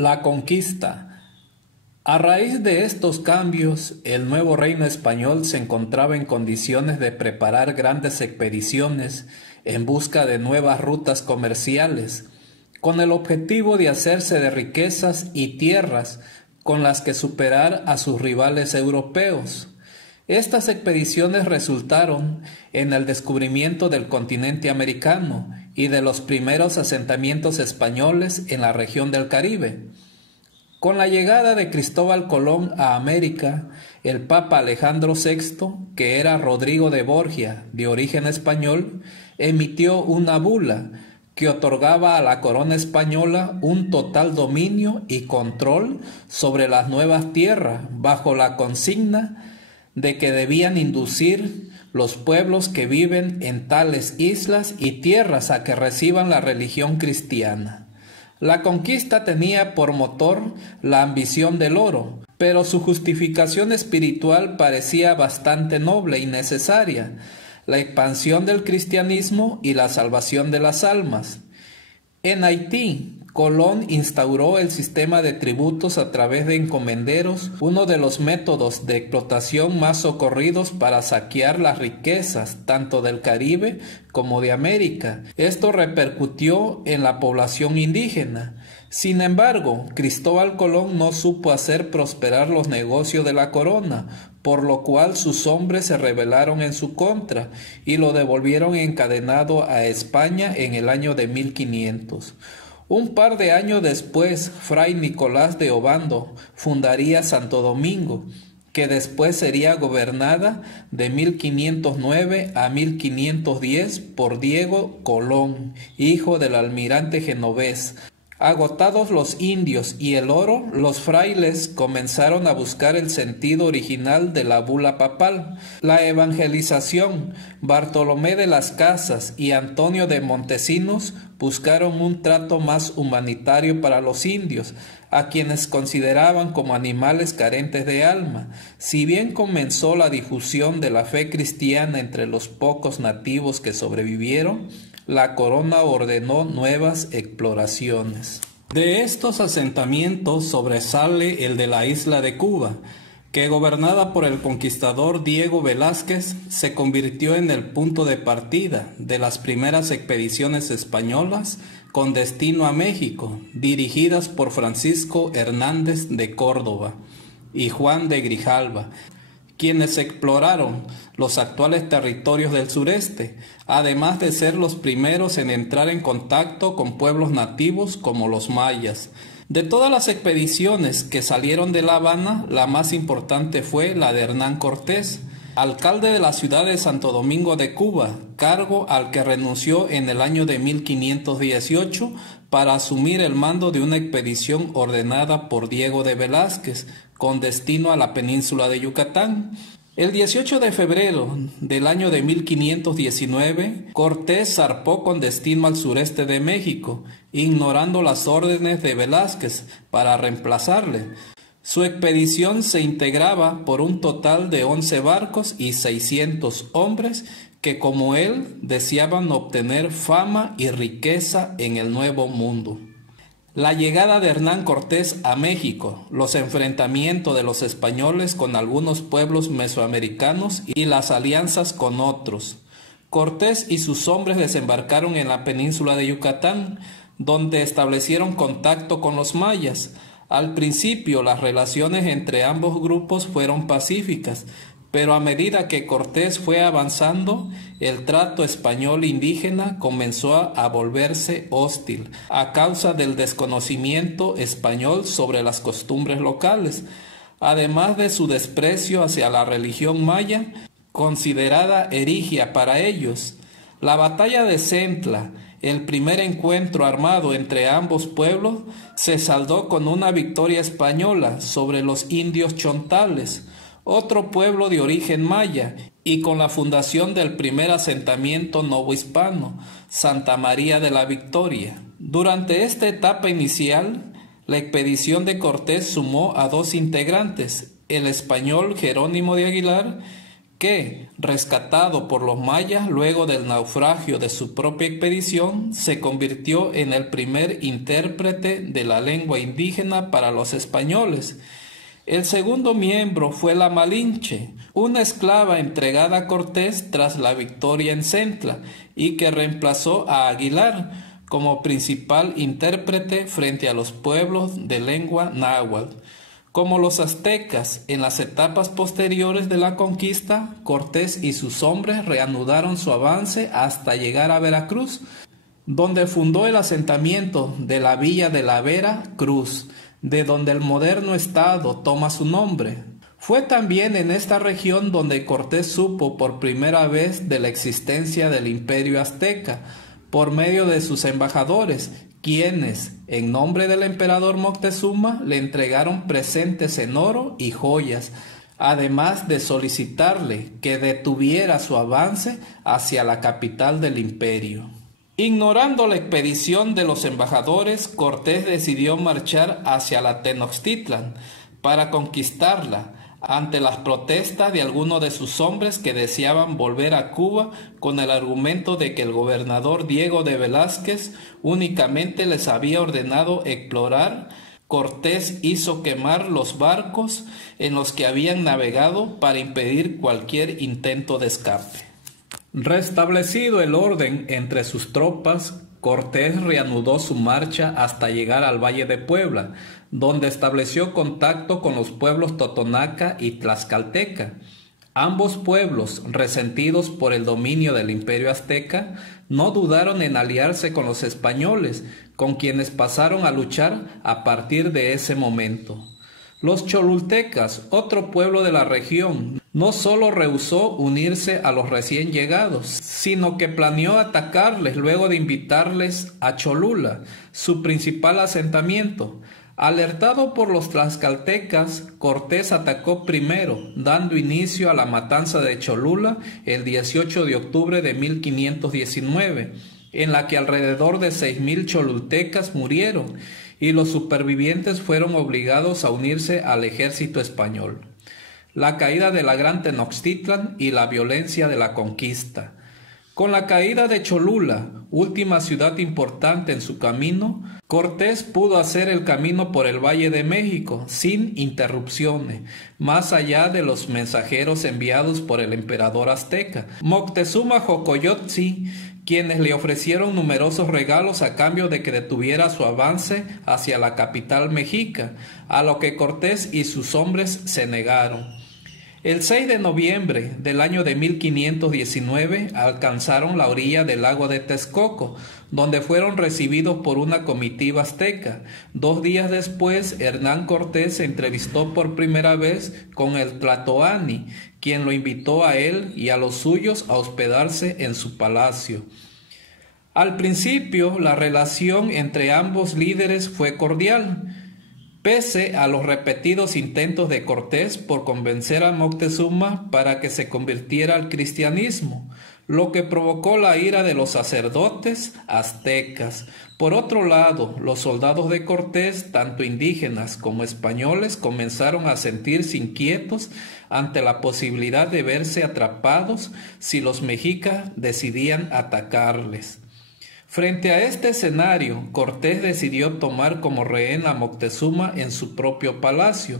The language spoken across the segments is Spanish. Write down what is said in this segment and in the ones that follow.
La conquista. A raíz de estos cambios, el nuevo reino español se encontraba en condiciones de preparar grandes expediciones en busca de nuevas rutas comerciales, con el objetivo de hacerse de riquezas y tierras con las que superar a sus rivales europeos. Estas expediciones resultaron en el descubrimiento del continente americano y de los primeros asentamientos españoles en la región del Caribe. Con la llegada de Cristóbal Colón a América, el Papa Alejandro VI, que era Rodrigo de Borgia, de origen español, emitió una bula que otorgaba a la corona española un total dominio y control sobre las nuevas tierras, bajo la consigna de que debían inducir los pueblos que viven en tales islas y tierras a que reciban la religión cristiana. La conquista tenía por motor la ambición del oro, pero su justificación espiritual parecía bastante noble y necesaria: la expansión del cristianismo y la salvación de las almas. En Haití, Colón instauró el sistema de tributos a través de encomenderos, uno de los métodos de explotación más socorridos para saquear las riquezas tanto del Caribe como de América. Esto repercutió en la población indígena. Sin embargo, Cristóbal Colón no supo hacer prosperar los negocios de la corona, por lo cual sus hombres se rebelaron en su contra y lo devolvieron encadenado a España en el año de 1500. Un par de años después, Fray Nicolás de Obando fundaría Santo Domingo, que después sería gobernada de 1509 a 1510 por Diego Colón, hijo del almirante genovés. Agotados los indios y el oro, los frailes comenzaron a buscar el sentido original de la bula papal. La evangelización. Bartolomé de las Casas y Antonio de Montesinos buscaron un trato más humanitario para los indios, a quienes consideraban como animales carentes de alma. Si bien comenzó la difusión de la fe cristiana entre los pocos nativos que sobrevivieron, la corona ordenó nuevas exploraciones. De estos asentamientos sobresale el de la isla de Cuba, que gobernada por el conquistador Diego Velázquez se convirtió en el punto de partida de las primeras expediciones españolas con destino a México, dirigidas por Francisco Hernández de Córdoba y Juan de Grijalva, quienes exploraron los actuales territorios del sureste, además de ser los primeros en entrar en contacto con pueblos nativos como los mayas. De todas las expediciones que salieron de La Habana, la más importante fue la de Hernán Cortés, alcalde de la ciudad de Santo Domingo de Cuba, cargo al que renunció en el año de 1518 para asumir el mando de una expedición ordenada por Diego de Velázquez, con destino a la península de Yucatán. El 18 de febrero del año de 1519, Cortés zarpó con destino al sureste de México, ignorando las órdenes de Velázquez para reemplazarle. Su expedición se integraba por un total de 11 barcos y 600 hombres que, como él, deseaban obtener fama y riqueza en el Nuevo Mundo. La llegada de Hernán Cortés a México, los enfrentamientos de los españoles con algunos pueblos mesoamericanos y las alianzas con otros. Cortés y sus hombres desembarcaron en la península de Yucatán, donde establecieron contacto con los mayas. Al principio las relaciones entre ambos grupos fueron pacíficas, pero a medida que Cortés fue avanzando, el trato español-indígena comenzó a volverse hostil a causa del desconocimiento español sobre las costumbres locales, además de su desprecio hacia la religión maya, considerada heregia para ellos. La batalla de Centla, el primer encuentro armado entre ambos pueblos, se saldó con una victoria española sobre los indios chontales, otro pueblo de origen maya, y con la fundación del primer asentamiento novohispano, Santa María de la Victoria. Durante esta etapa inicial, la expedición de Cortés sumó a 2 integrantes, el español Jerónimo de Aguilar, que, rescatado por los mayas luego del naufragio de su propia expedición, se convirtió en el primer intérprete de la lengua indígena para los españoles. El segundo miembro fue la Malinche, una esclava entregada a Cortés tras la victoria en Centla y que reemplazó a Aguilar como principal intérprete frente a los pueblos de lengua náhuatl. Como los aztecas, en las etapas posteriores de la conquista, Cortés y sus hombres reanudaron su avance hasta llegar a Veracruz, donde fundó el asentamiento de la villa de la Vera Cruz, de donde el moderno estado toma su nombre. Fue también en esta región donde Cortés supo por primera vez de la existencia del imperio azteca, por medio de sus embajadores, quienes, en nombre del emperador Moctezuma, le entregaron presentes en oro y joyas, además de solicitarle que detuviera su avance hacia la capital del imperio. Ignorando la expedición de los embajadores, Cortés decidió marchar hacia la Tenochtitlan para conquistarla, ante las protestas de algunos de sus hombres que deseaban volver a Cuba con el argumento de que el gobernador Diego de Velázquez únicamente les había ordenado explorar. Cortés hizo quemar los barcos en los que habían navegado para impedir cualquier intento de escape. Restablecido el orden entre sus tropas, Cortés reanudó su marcha hasta llegar al Valle de Puebla, donde estableció contacto con los pueblos totonaca y tlaxcalteca. Ambos pueblos, resentidos por el dominio del imperio azteca, no dudaron en aliarse con los españoles, con quienes pasaron a luchar a partir de ese momento. Los cholultecas, otro pueblo de la región, no solo rehusó unirse a los recién llegados, sino que planeó atacarles luego de invitarles a Cholula, su principal asentamiento. Alertado por los tlaxcaltecas, Cortés atacó primero, dando inicio a la matanza de Cholula el 18 de octubre de 1519, en la que alrededor de 6,000 cholultecas murieron y los supervivientes fueron obligados a unirse al ejército español. La caída de la Gran Tenochtitlan y la violencia de la conquista. Con la caída de Cholula, última ciudad importante en su camino, Cortés pudo hacer el camino por el Valle de México sin interrupciones, más allá de los mensajeros enviados por el emperador azteca, Moctezuma Xocoyotzin, quienes le ofrecieron numerosos regalos a cambio de que detuviera su avance hacia la capital mexica, a lo que Cortés y sus hombres se negaron. El 6 de noviembre del año de 1519 alcanzaron la orilla del lago de Texcoco, donde fueron recibidos por una comitiva azteca. 2 días después, Hernán Cortés se entrevistó por primera vez con el Tlatoani, quien lo invitó a él y a los suyos a hospedarse en su palacio. Al principio, la relación entre ambos líderes fue cordial, pese a los repetidos intentos de Cortés por convencer a Moctezuma para que se convirtiera al cristianismo, lo que provocó la ira de los sacerdotes aztecas. Por otro lado, los soldados de Cortés, tanto indígenas como españoles, comenzaron a sentirse inquietos ante la posibilidad de verse atrapados si los mexicas decidían atacarles. Frente a este escenario, Cortés decidió tomar como rehén a Moctezuma en su propio palacio,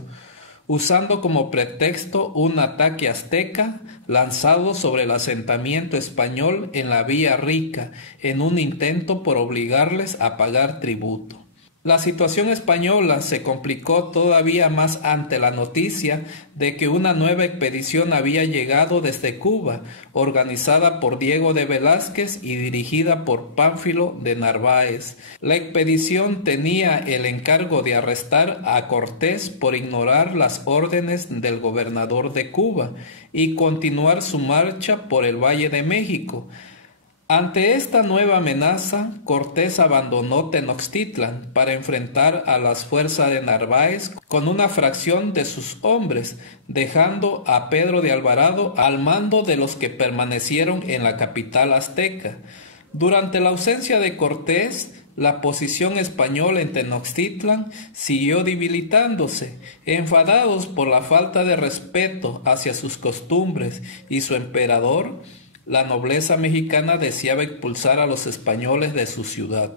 usando como pretexto un ataque azteca lanzado sobre el asentamiento español en la Villa Rica, en un intento por obligarles a pagar tributo. La situación española se complicó todavía más ante la noticia de que una nueva expedición había llegado desde Cuba, organizada por Diego de Velázquez y dirigida por Pánfilo de Narváez. La expedición tenía el encargo de arrestar a Cortés por ignorar las órdenes del gobernador de Cuba y continuar su marcha por el Valle de México. Ante esta nueva amenaza, Cortés abandonó Tenochtitlan para enfrentar a las fuerzas de Narváez con una fracción de sus hombres, dejando a Pedro de Alvarado al mando de los que permanecieron en la capital azteca. Durante la ausencia de Cortés, la posición española en Tenochtitlan siguió debilitándose. Enfadados por la falta de respeto hacia sus costumbres y su emperador, la nobleza mexicana deseaba expulsar a los españoles de su ciudad.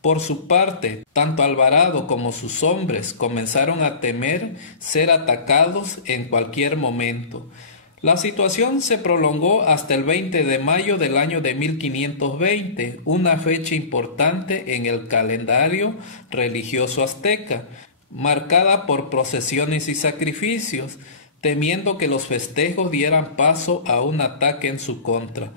Por su parte, tanto Alvarado como sus hombres comenzaron a temer ser atacados en cualquier momento. La situación se prolongó hasta el 20 de mayo del año de 1520, una fecha importante en el calendario religioso azteca, marcada por procesiones y sacrificios, temiendo que los festejos dieran paso a un ataque en su contra.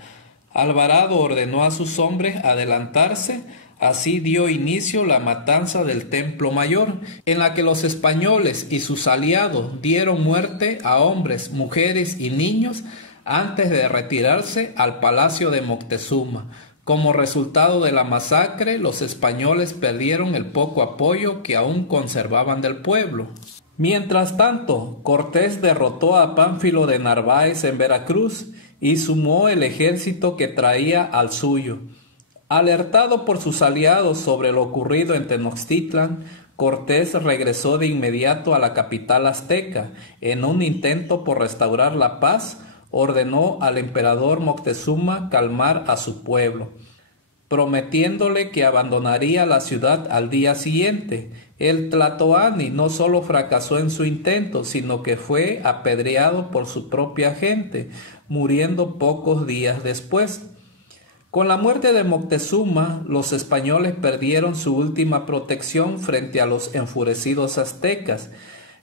Alvarado ordenó a sus hombres adelantarse. Así dio inicio la matanza del Templo Mayor, en la que los españoles y sus aliados dieron muerte a hombres, mujeres y niños antes de retirarse al palacio de Moctezuma. Como resultado de la masacre, los españoles perdieron el poco apoyo que aún conservaban del pueblo. Mientras tanto, Cortés derrotó a Pánfilo de Narváez en Veracruz y sumó el ejército que traía al suyo. Alertado por sus aliados sobre lo ocurrido en Tenochtitlan, Cortés regresó de inmediato a la capital azteca. En un intento por restaurar la paz, ordenó al emperador Moctezuma calmar a su pueblo, prometiéndole que abandonaría la ciudad al día siguiente. El Tlatoani no solo fracasó en su intento, sino que fue apedreado por su propia gente, muriendo pocos días después. Con la muerte de Moctezuma, los españoles perdieron su última protección frente a los enfurecidos aztecas,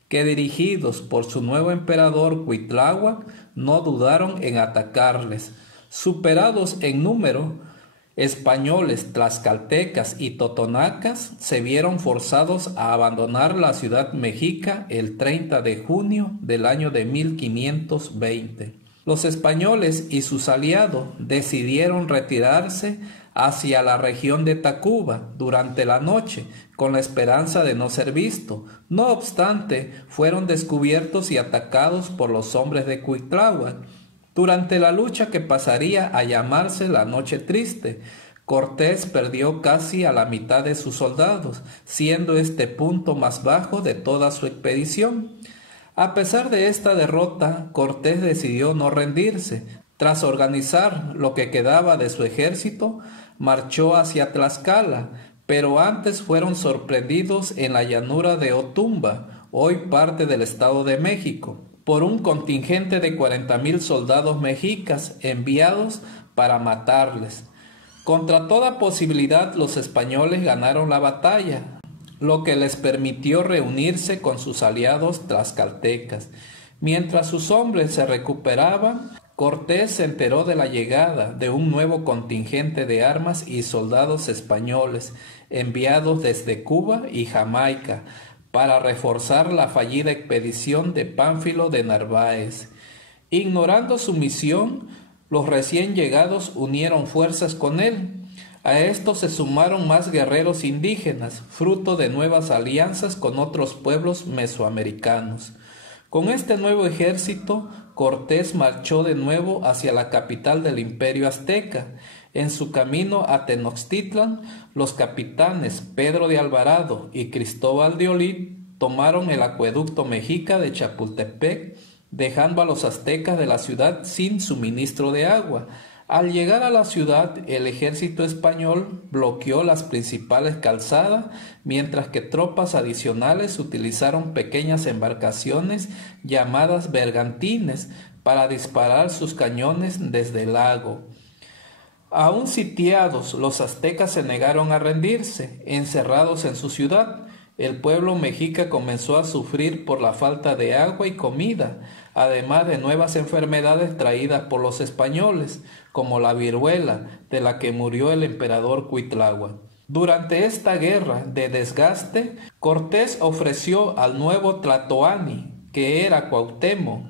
que dirigidos por su nuevo emperador Cuitláhuac, no dudaron en atacarles. Superados en número, españoles, tlaxcaltecas y totonacas se vieron forzados a abandonar la ciudad mexica el 30 de junio del año de 1520. Los españoles y sus aliados decidieron retirarse hacia la región de Tacuba durante la noche, con la esperanza de no ser visto. No obstante, fueron descubiertos y atacados por los hombres de Cuitláhuac. Durante la lucha que pasaría a llamarse la Noche Triste, Cortés perdió casi a la mitad de sus soldados, siendo este punto más bajo de toda su expedición. A pesar de esta derrota, Cortés decidió no rendirse. Tras organizar lo que quedaba de su ejército, marchó hacia Tlaxcala, pero antes fueron sorprendidos en la llanura de Otumba, hoy parte del Estado de México, por un contingente de 40,000 soldados mexicas enviados para matarles. Contra toda posibilidad, los españoles ganaron la batalla, lo que les permitió reunirse con sus aliados tlaxcaltecas. Mientras sus hombres se recuperaban, Cortés se enteró de la llegada de un nuevo contingente de armas y soldados españoles enviados desde Cuba y Jamaica para reforzar la fallida expedición de Pánfilo de Narváez. Ignorando su misión, los recién llegados unieron fuerzas con él. A esto se sumaron más guerreros indígenas, fruto de nuevas alianzas con otros pueblos mesoamericanos. Con este nuevo ejército, Cortés marchó de nuevo hacia la capital del Imperio Azteca. En su camino a Tenochtitlan, los capitanes Pedro de Alvarado y Cristóbal de Olid tomaron el acueducto mexica de Chapultepec, dejando a los aztecas de la ciudad sin suministro de agua. Al llegar a la ciudad, el ejército español bloqueó las principales calzadas, mientras que tropas adicionales utilizaron pequeñas embarcaciones llamadas bergantines para disparar sus cañones desde el lago. Aún sitiados, los aztecas se negaron a rendirse. Encerrados en su ciudad, el pueblo mexica comenzó a sufrir por la falta de agua y comida, además de nuevas enfermedades traídas por los españoles, como la viruela, de la que murió el emperador Cuitláhuac. Durante esta guerra de desgaste, Cortés ofreció al nuevo Tlatoani, que era Cuauhtémoc,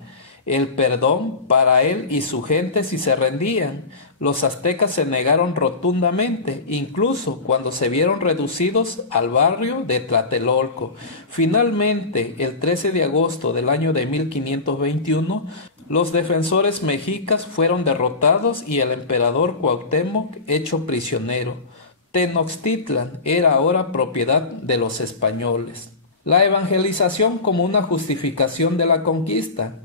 el perdón para él y su gente si se rendían. Los aztecas se negaron rotundamente, incluso cuando se vieron reducidos al barrio de Tlatelolco. Finalmente, el 13 de agosto del año de 1521, los defensores mexicas fueron derrotados y el emperador Cuauhtémoc hecho prisionero. Tenochtitlan era ahora propiedad de los españoles. La evangelización como una justificación de la conquista.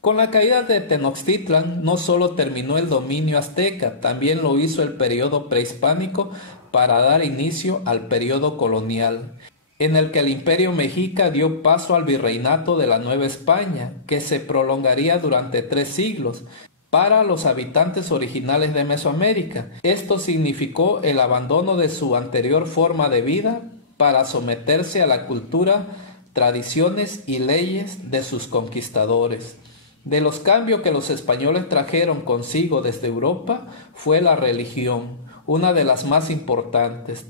Con la caída de Tenochtitlan no solo terminó el dominio azteca, también lo hizo el periodo prehispánico para dar inicio al periodo colonial, en el que el imperio mexica dio paso al virreinato de la Nueva España, que se prolongaría durante 3 siglos. Para los habitantes originales de Mesoamérica, esto significó el abandono de su anterior forma de vida para someterse a la cultura, tradiciones y leyes de sus conquistadores. De los cambios que los españoles trajeron consigo desde Europa fue la religión, una de las más importantes.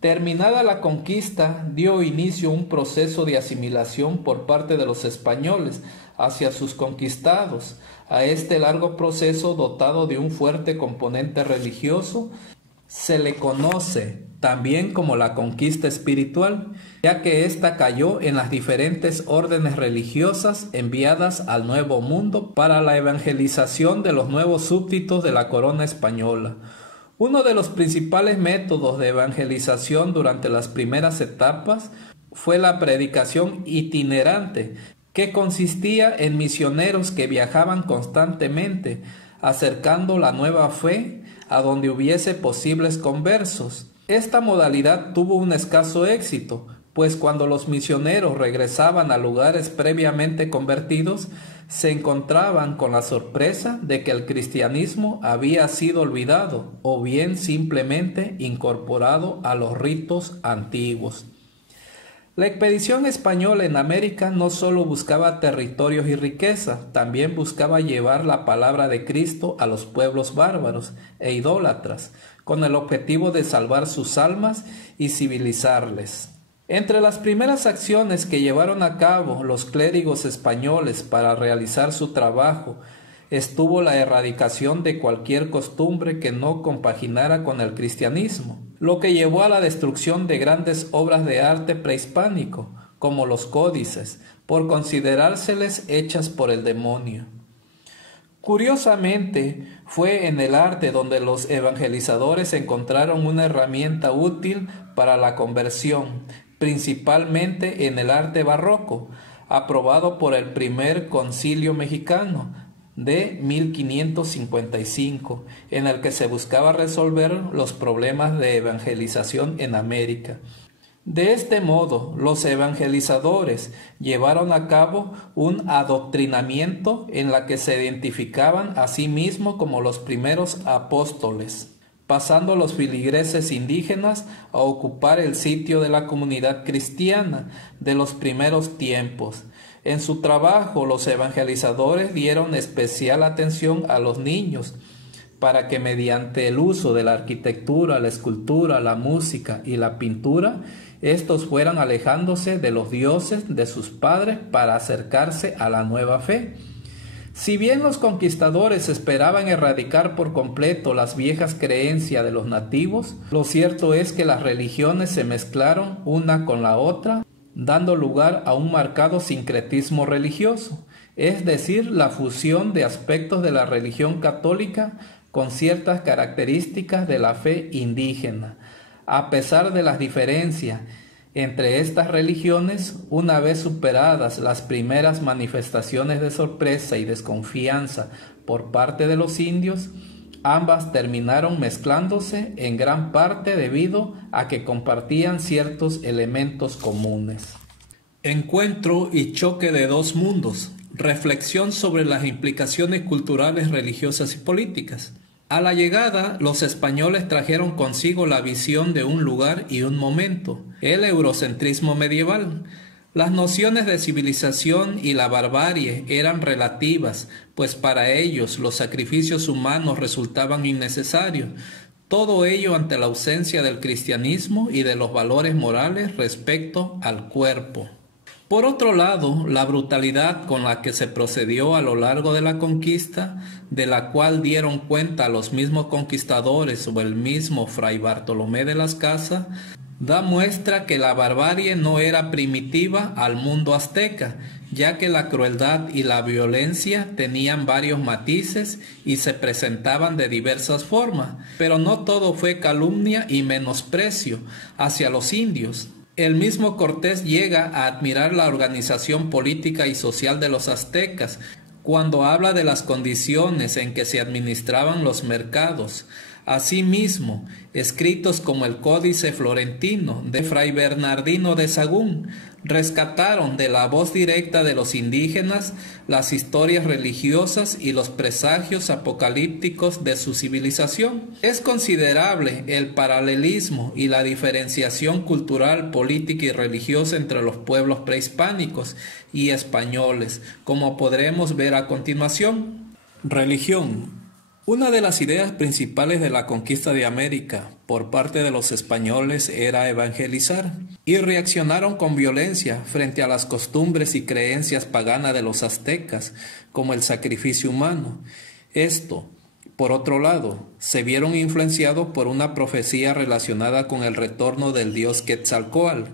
Terminada la conquista, dio inicio un proceso de asimilación por parte de los españoles hacia sus conquistados. A este largo proceso, dotado de un fuerte componente religioso, se le conoce también como la conquista espiritual, ya que ésta cayó en las diferentes órdenes religiosas enviadas al Nuevo Mundo para la evangelización de los nuevos súbditos de la corona española. Uno de los principales métodos de evangelización durante las primeras etapas fue la predicación itinerante, que consistía en misioneros que viajaban constantemente, acercando la nueva fe a donde hubiese posibles conversos. Esta modalidad tuvo un escaso éxito, pues cuando los misioneros regresaban a lugares previamente convertidos, se encontraban con la sorpresa de que el cristianismo había sido olvidado o bien simplemente incorporado a los ritos antiguos. La expedición española en América no solo buscaba territorios y riqueza, también buscaba llevar la palabra de Cristo a los pueblos bárbaros e idólatras, con el objetivo de salvar sus almas y civilizarles. Entre las primeras acciones que llevaron a cabo los clérigos españoles para realizar su trabajo estuvo la erradicación de cualquier costumbre que no compaginara con el cristianismo, lo que llevó a la destrucción de grandes obras de arte prehispánico, como los códices, por considerárseles hechas por el demonio. Curiosamente, fue en el arte donde los evangelizadores encontraron una herramienta útil para la conversión, principalmente en el arte barroco, aprobado por el primer concilio mexicano de 1555, en el que se buscaba resolver los problemas de evangelización en América. De este modo, los evangelizadores llevaron a cabo un adoctrinamiento en la que se identificaban a sí mismos como los primeros apóstoles, pasando a los feligreses indígenas a ocupar el sitio de la comunidad cristiana de los primeros tiempos. En su trabajo, los evangelizadores dieron especial atención a los niños, para que mediante el uso de la arquitectura, la escultura, la música y la pintura, estos fueran alejándose de los dioses de sus padres para acercarse a la nueva fe. Si bien los conquistadores esperaban erradicar por completo las viejas creencias de los nativos, lo cierto es que las religiones se mezclaron una con la otra, dando lugar a un marcado sincretismo religioso, es decir, la fusión de aspectos de la religión católica con ciertas características de la fe indígena. A pesar de las diferencias entre estas religiones, una vez superadas las primeras manifestaciones de sorpresa y desconfianza por parte de los indios, ambas terminaron mezclándose en gran parte debido a que compartían ciertos elementos comunes. Encuentro y choque de dos mundos. Reflexión sobre las implicaciones culturales, religiosas y políticas. A la llegada, los españoles trajeron consigo la visión de un lugar y un momento, el eurocentrismo medieval. Las nociones de civilización y la barbarie eran relativas, pues para ellos los sacrificios humanos resultaban innecesarios, todo ello ante la ausencia del cristianismo y de los valores morales respecto al cuerpo. Por otro lado, la brutalidad con la que se procedió a lo largo de la conquista, de la cual dieron cuenta los mismos conquistadores o el mismo Fray Bartolomé de las Casas, da muestra que la barbarie no era primitiva al mundo azteca, ya que la crueldad y la violencia tenían varios matices y se presentaban de diversas formas, pero no todo fue calumnia y menosprecio hacia los indios. El mismo Cortés llega a admirar la organización política y social de los aztecas cuando habla de las condiciones en que se administraban los mercados. Asimismo, escritos como el Códice Florentino de Fray Bernardino de Sahagún rescataron de la voz directa de los indígenas las historias religiosas y los presagios apocalípticos de su civilización. Es considerable el paralelismo y la diferenciación cultural, política y religiosa entre los pueblos prehispánicos y españoles, como podremos ver a continuación. Religión. Una de las ideas principales de la conquista de América por parte de los españoles era evangelizar, y reaccionaron con violencia frente a las costumbres y creencias paganas de los aztecas, como el sacrificio humano. Esto, por otro lado, se vieron influenciados por una profecía relacionada con el retorno del dios Quetzalcóatl,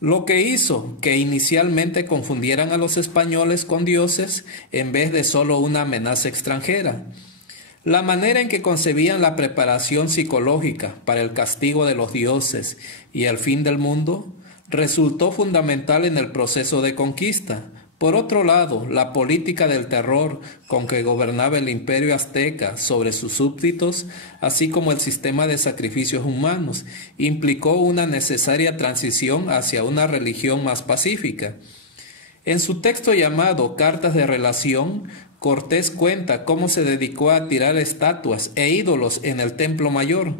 lo que hizo que inicialmente confundieran a los españoles con dioses en vez de solo una amenaza extranjera. La manera en que concebían la preparación psicológica para el castigo de los dioses y el fin del mundo resultó fundamental en el proceso de conquista. Por otro lado, la política del terror con que gobernaba el imperio azteca sobre sus súbditos, así como el sistema de sacrificios humanos, implicó una necesaria transición hacia una religión más pacífica. En su texto llamado Cartas de Relación, Cortés cuenta cómo se dedicó a tirar estatuas e ídolos en el Templo Mayor,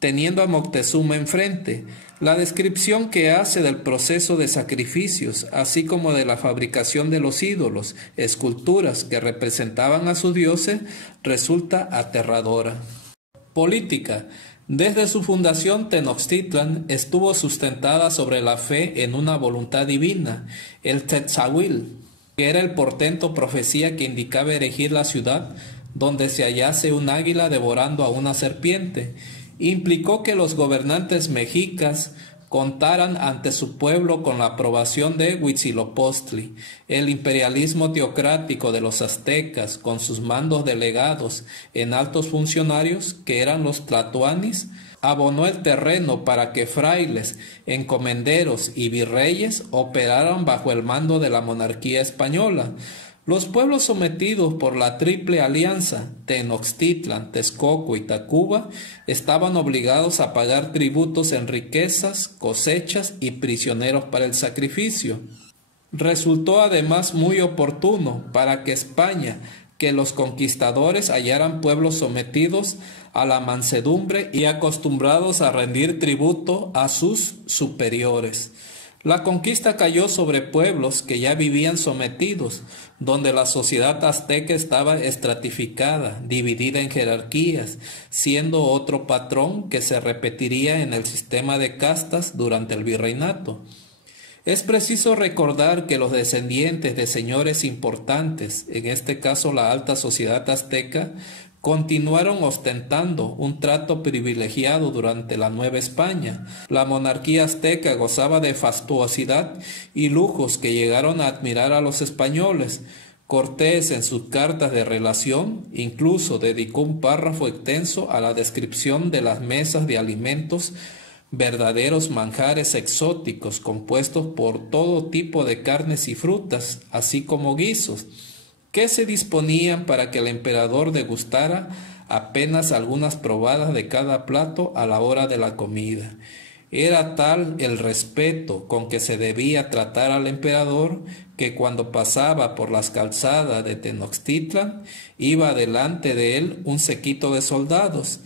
teniendo a Moctezuma enfrente. La descripción que hace del proceso de sacrificios, así como de la fabricación de los ídolos, esculturas que representaban a sus dioses, resulta aterradora. Política. Desde su fundación, Tenochtitlan estuvo sustentada sobre la fe en una voluntad divina, el Tzatzahuil, que era el portento profecía que indicaba erigir la ciudad donde se hallase un águila devorando a una serpiente. Implicó que los gobernantes mexicas contaran ante su pueblo con la aprobación de Huitzilopochtli. El imperialismo teocrático de los aztecas, con sus mandos delegados en altos funcionarios, que eran los tlatoanis, abonó el terreno para que frailes, encomenderos y virreyes operaran bajo el mando de la monarquía española. Los pueblos sometidos por la Triple Alianza, Tenochtitlan, Texcoco y Tacuba, estaban obligados a pagar tributos en riquezas, cosechas y prisioneros para el sacrificio. Resultó además muy oportuno para que España, que los conquistadores hallaran pueblos sometidos a la mansedumbre y acostumbrados a rendir tributo a sus superiores. La conquista cayó sobre pueblos que ya vivían sometidos, donde la sociedad azteca estaba estratificada, dividida en jerarquías, siendo otro patrón que se repetiría en el sistema de castas durante el virreinato. Es preciso recordar que los descendientes de señores importantes, en este caso la alta sociedad azteca, continuaron ostentando un trato privilegiado durante la Nueva España. La monarquía azteca gozaba de fastuosidad y lujos que llegaron a admirar a los españoles. Cortés, en sus cartas de relación, incluso dedicó un párrafo extenso a la descripción de las mesas de alimentos, verdaderos manjares exóticos compuestos por todo tipo de carnes y frutas, así como guisos, que se disponían para que el emperador degustara apenas algunas probadas de cada plato a la hora de la comida. Era tal el respeto con que se debía tratar al emperador que cuando pasaba por las calzadas de Tenochtitlan iba delante de él un séquito de soldados.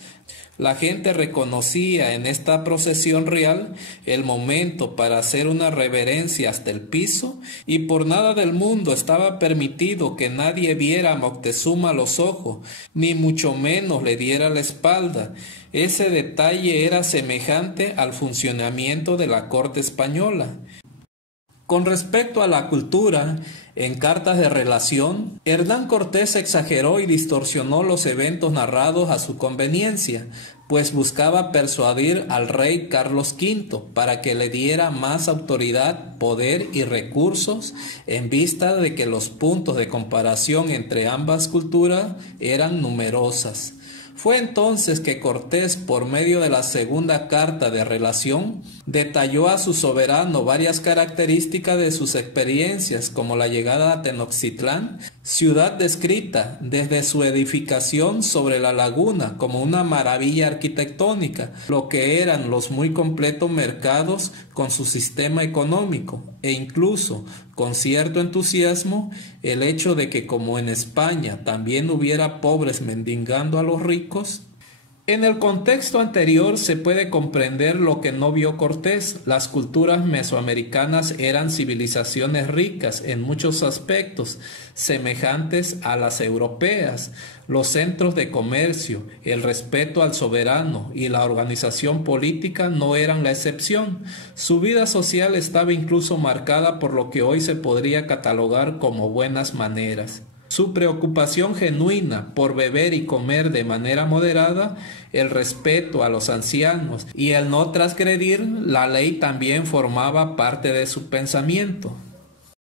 La gente reconocía en esta procesión real el momento para hacer una reverencia hasta el piso, y por nada del mundo estaba permitido que nadie viera a Moctezuma a los ojos, ni mucho menos le diera la espalda. Ese detalle era semejante al funcionamiento de la corte española. Con respecto a la cultura, en Cartas de Relación, Hernán Cortés exageró y distorsionó los eventos narrados a su conveniencia, pues buscaba persuadir al rey Carlos V para que le diera más autoridad, poder y recursos en vista de que los puntos de comparación entre ambas culturas eran numerosas. Fue entonces que Cortés, por medio de la segunda carta de relación, detalló a su soberano varias características de sus experiencias, como la llegada a Tenochtitlán, ciudad descrita desde su edificación sobre la laguna como una maravilla arquitectónica, lo que eran los muy completos mercados con su sistema económico, e incluso, con cierto entusiasmo, el hecho de que como en España también hubiera pobres mendigando a los ricos. En el contexto anterior se puede comprender lo que no vio Cortés. Las culturas mesoamericanas eran civilizaciones ricas en muchos aspectos, semejantes a las europeas. Los centros de comercio, el respeto al soberano y la organización política no eran la excepción. Su vida social estaba incluso marcada por lo que hoy se podría catalogar como buenas maneras. Su preocupación genuina por beber y comer de manera moderada, el respeto a los ancianos y el no transgredir la ley también formaba parte de su pensamiento.